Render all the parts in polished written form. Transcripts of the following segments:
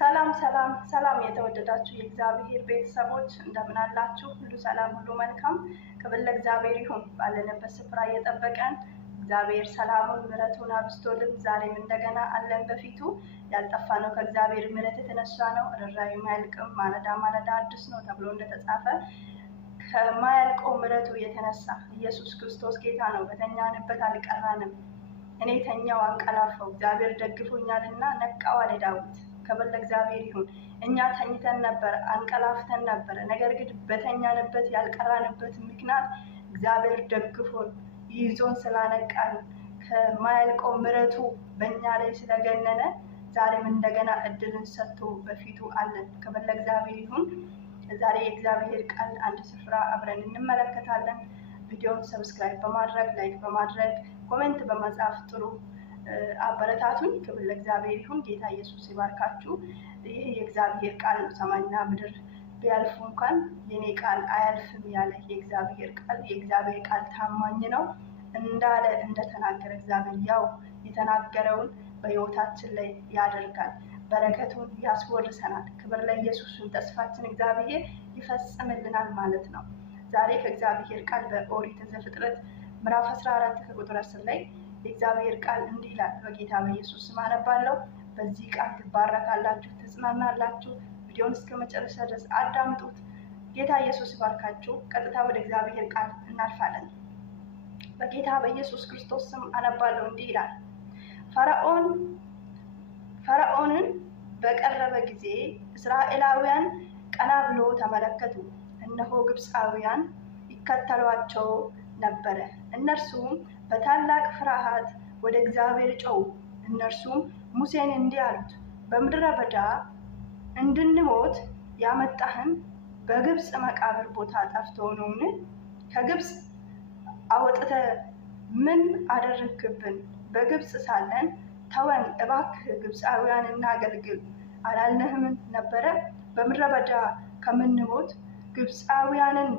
ሰላም ሰላም ሰላም የተወደዳችሁ የእግዚአብሔር ቤተሰቦች እንደምን አላችሁ? ሁሉ ሰላም፣ ሁሉ መልካም። ክብር ለእግዚአብሔር ይሁን። ባለንበት ስፍራ እየጠበቀን እግዚአብሔር ሰላሙን ምሕረቱን አብዝቶልን ዛሬም እንደገና አለን በፊቱ። ያልጠፋነው ከእግዚአብሔር ምሕረት የተነሳ ነው። ርኅራኄው አያልቅም፣ ማለዳ ማለዳ አዲስ ነው ተብሎ እንደተጻፈ ከማያልቀው ምሕረቱ የተነሳ ኢየሱስ ክርስቶስ ጌታ ነው። በተኛንበት አልቀራንም። እኔ ተኛው አንቀላፋው፣ እግዚአብሔር ደግፎኛልና ነቃው አለ ዳዊት። ክብር ለእግዚአብሔር ይሁን። እኛ ተኝተን ነበር፣ አንቀላፍተን ነበር። ነገር ግን በተኛንበት ያልቀራንበት ምክንያት እግዚአብሔር ደግፎን ይዞን ስላነቃን ከማያልቀው ምሕረቱ በእኛ ላይ ስለገነነ ዛሬም እንደገና እድልን ሰጥቶ በፊቱ አለን። ክብር ለእግዚአብሔር ይሁን። ዛሬ የእግዚአብሔር ቃል አንድ ስፍራ አብረን እንመለከታለን። ቪዲዮውን ሰብስክራይብ በማድረግ ላይክ በማድረግ ኮሜንት በመጻፍ ጥሩ አበረታቱን። ክብር ለእግዚአብሔር ይሁን። ጌታ ኢየሱስ ይባርካችሁ። ይህ የእግዚአብሔር ቃል ነው። ሰማይና ምድር ቢያልፉ እንኳን የኔ ቃል አያልፍም ያለ የእግዚአብሔር ቃል ታማኝ ነው። እንዳለ እንደተናገረ እግዚአብሔር ያው የተናገረውን በሕይወታችን ላይ ያደርጋል። በረከቱን ያስወርሰናል። ክብር ለኢየሱስን። ተስፋችን እግዚአብሔር ይፈጽምልናል ማለት ነው። ዛሬ ከእግዚአብሔር ቃል በኦሪት ዘፍጥረት ምዕራፍ 14 ከቁጥር 10 ላይ የእግዚአብሔር ቃል እንዲህ ይላል። በጌታ በኢየሱስ ስም አነባለሁ። በዚህ ቃል ትባረካላችሁ፣ ትጽናናላችሁ። ቪዲዮውን እስከ መጨረሻ ድረስ አዳምጡት። ጌታ ኢየሱስ ይባርካችሁ። ቀጥታ ወደ እግዚአብሔር ቃል እናልፋለን። በጌታ በኢየሱስ ክርስቶስ ስም አነባለሁ። እንዲህ ይላል። ፈርዖንን በቀረበ ጊዜ እስራኤላውያን ቀና ብሎ ተመለከቱ፣ እነሆ ግብፃውያን ይከተሏቸው ነበረ። እነርሱም በታላቅ ፍርሃት ወደ እግዚአብሔር ጮኹ። እነርሱም ሙሴን እንዲህ አሉት፣ በምድረ በዳ እንድንሞት ያመጣህን በግብፅ መቃብር ቦታ ጠፍቶ ነውን? ከግብፅ አወጥተህ ምን አደረግክብን? በግብፅ ሳለን ተወን፣ እባክህ ግብፃውያን እናገልግል አላልንህም ነበረ? በምድረ በዳ ከምንሞት ግብፃውያንን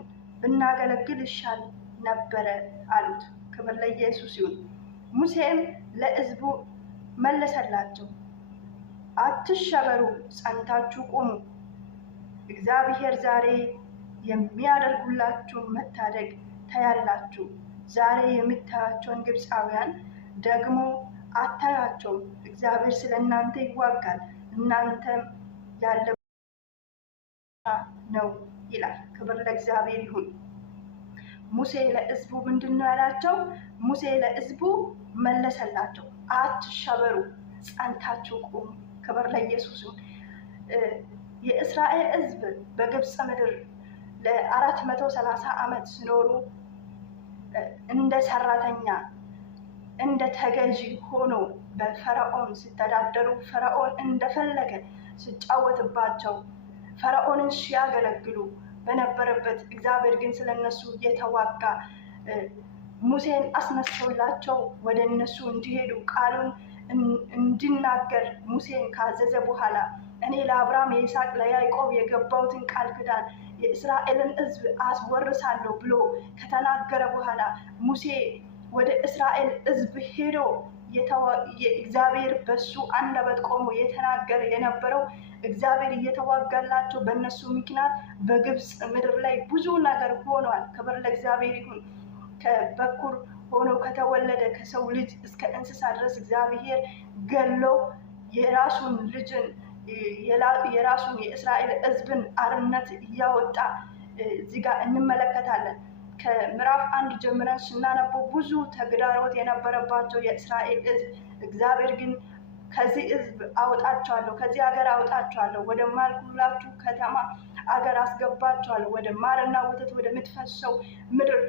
ብናገለግል ይሻል ነበረ አሉት። ክብር ለኢየሱስ ይሁን። ሙሴም ለሕዝቡ መለሰላቸው፣ አትሸበሩ፣ ጸንታችሁ ቁሙ። እግዚአብሔር ዛሬ የሚያደርጉላችሁን መታደግ ታያላችሁ። ዛሬ የምታያቸውን ግብፃውያን ደግሞ አታያቸውም። እግዚአብሔር ስለ እናንተ ይዋጋል፣ እናንተም ያለ ነው ይላል። ክብር ለእግዚአብሔር ይሁን። ሙሴ ለሕዝቡ ምንድን ነው ያላቸው? ሙሴ ለሕዝቡ መለሰላቸው፣ አትሸበሩ፣ ጸንታችሁ ቁሙ። ክብር ለኢየሱስ ይሁን። የእስራኤል ሕዝብ በግብፅ ምድር ለ430 ዓመት ሲኖሩ እንደ ሰራተኛ እንደ ተገዢ ሆኖ በፈርዖን ሲተዳደሩ፣ ፈርዖን እንደፈለገ ሲጫወትባቸው፣ ፈርዖንን ሲያገለግሉ በነበረበት እግዚአብሔር ግን ስለነሱ የተዋጋ ሙሴን አስነስቶላቸው ወደ እነሱ እንዲሄዱ ቃሉን እንዲናገር ሙሴን ካዘዘ በኋላ እኔ ለአብርሃም ለይስሐቅ ለያዕቆብ የገባሁትን ቃል ኪዳን የእስራኤልን ሕዝብ አስወርሳለሁ ብሎ ከተናገረ በኋላ ሙሴ ወደ እስራኤል ሕዝብ ሄዶ እግዚአብሔር በሱ አንደበት ቆሞ የተናገረ የነበረው እግዚአብሔር እየተዋጋላቸው በእነሱ ምክንያት በግብፅ ምድር ላይ ብዙ ነገር ሆኗል። ክብር ለእግዚአብሔር ይሁን። ከበኩር ሆኖ ከተወለደ ከሰው ልጅ እስከ እንስሳ ድረስ እግዚአብሔር ገሎ የራሱን ልጅን የራሱን የእስራኤል ሕዝብን አርነት እያወጣ እዚህ ጋር እንመለከታለን። ከምዕራፍ 1 ጀምረን ስናነበው ብዙ ተግዳሮት የነበረባቸው የእስራኤል ሕዝብ እግዚአብሔር ግን ከዚህ ሕዝብ አወጣቸዋለሁ፣ ከዚህ ሀገር አወጣቸዋለሁ፣ ወደ ማልኩላችሁ ከተማ አገር አስገባቸዋለሁ፣ ወደ ማርና ወተት ወደምትፈሰው ምድር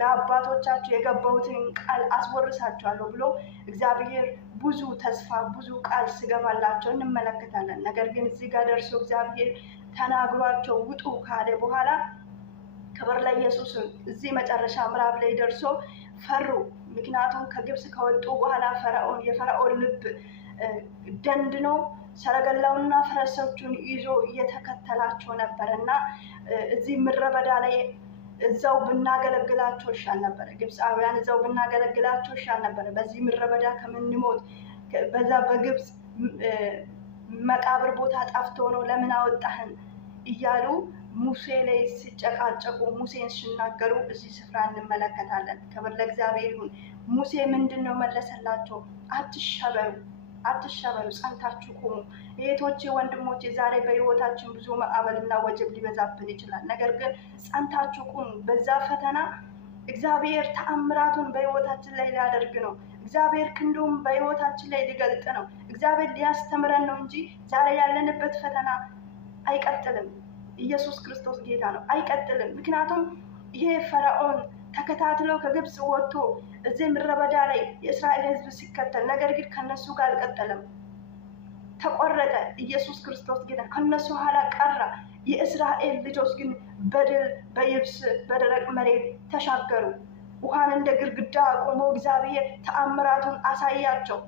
ለአባቶቻቸው የገባሁትን ቃል አስወርሳቸዋለሁ ብሎ እግዚአብሔር ብዙ ተስፋ ብዙ ቃል ሲገባላቸው እንመለከታለን። ነገር ግን እዚህ ጋር ደርሶ እግዚአብሔር ተናግሯቸው ውጡ ካለ በኋላ ክብር ለኢየሱስ እዚህ መጨረሻ ምዕራፍ ላይ ደርሶ ፈሩ። ምክንያቱም ከግብፅ ከወጡ በኋላ የፈርዖን ልብ ደንድኖ ሰረገላውና ፈረሶቹን ይዞ እየተከተላቸው ነበር እና እዚህ ምድረ በዳ ላይ እዛው ብናገለግላቸው ይሻል ነበር። ግብፃውያን እዛው ብናገለግላቸው ይሻል ነበር። በዚህ ምድረ በዳ ከምንሞት በዛ በግብፅ መቃብር ቦታ ጠፍቶ ነው ለምን አወጣህን እያሉ ሙሴ ላይ ሲጨቃጨቁ ሙሴን ሲናገሩ እዚህ ስፍራ እንመለከታለን። ክብር ለእግዚአብሔር ይሁን። ሙሴ ምንድን ነው መለሰላቸው? አትሸበሩ፣ አትሸበሩ፣ ጸንታችሁ ቁሙ። እህቶቼ ወንድሞቼ፣ ዛሬ በህይወታችን ብዙ ማዕበልና ወጀብ ሊበዛብን ይችላል። ነገር ግን ጸንታችሁ ቁሙ። በዛ ፈተና እግዚአብሔር ተአምራቱን በህይወታችን ላይ ሊያደርግ ነው። እግዚአብሔር ክንዱም በህይወታችን ላይ ሊገልጥ ነው። እግዚአብሔር ሊያስተምረን ነው እንጂ ዛሬ ያለንበት ፈተና አይቀጥልም። ኢየሱስ ክርስቶስ ጌታ ነው። አይቀጥልም። ምክንያቱም ይሄ ፈርዖን ተከታትለው ከግብፅ ወጥቶ እዚህ ምድረ በዳ ላይ የእስራኤል ህዝብ ሲከተል፣ ነገር ግን ከነሱ ጋር አልቀጠለም፣ ተቆረጠ። ኢየሱስ ክርስቶስ ጌታ ከነሱ ኋላ ቀረ። የእስራኤል ልጆች ግን በድል በየብስ በደረቅ መሬት ተሻገሩ። ውሃን እንደ ግድግዳ አቁሞ እግዚአብሔር ተአምራቱን አሳያቸው።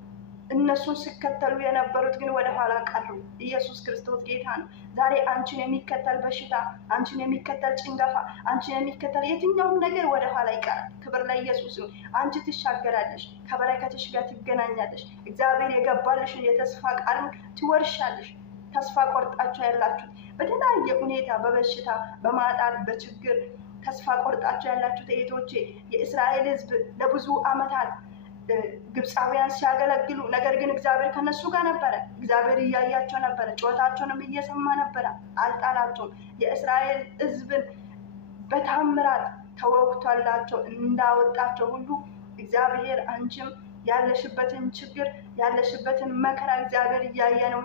እነሱን ሲከተሉ የነበሩት ግን ወደ ኋላ ቀሩ። ኢየሱስ ክርስቶስ ጌታ ነው። ዛሬ አንቺን የሚከተል በሽታ፣ አንቺን የሚከተል ጭንገፋ፣ አንቺን የሚከተል የትኛውም ነገር ወደ ኋላ ይቀራል። ክብር ለኢየሱስ ይሁን። አንቺ ትሻገራለሽ፣ ከበረከትሽ ጋር ትገናኛለሽ። እግዚአብሔር የገባልሽን የተስፋ ቃልን ትወርሻለሽ። ተስፋ ቆርጣችሁ ያላችሁት በተለያየ ሁኔታ በበሽታ በማጣት በችግር ተስፋ ቆርጣችሁ ያላችሁት እህቶቼ፣ የእስራኤል ህዝብ ለብዙ ዓመታት ግብፃውያን ሲያገለግሉ፣ ነገር ግን እግዚአብሔር ከነሱ ጋር ነበረ። እግዚአብሔር እያያቸው ነበረ፣ ጩኸታቸውንም እየሰማ ነበረ። አልጣላቸውም። የእስራኤል ህዝብን በታምራት ተወግቷላቸው እንዳወጣቸው ሁሉ እግዚአብሔር አንቺም ያለሽበትን ችግር ያለሽበትን መከራ እግዚአብሔር እያየ ነው።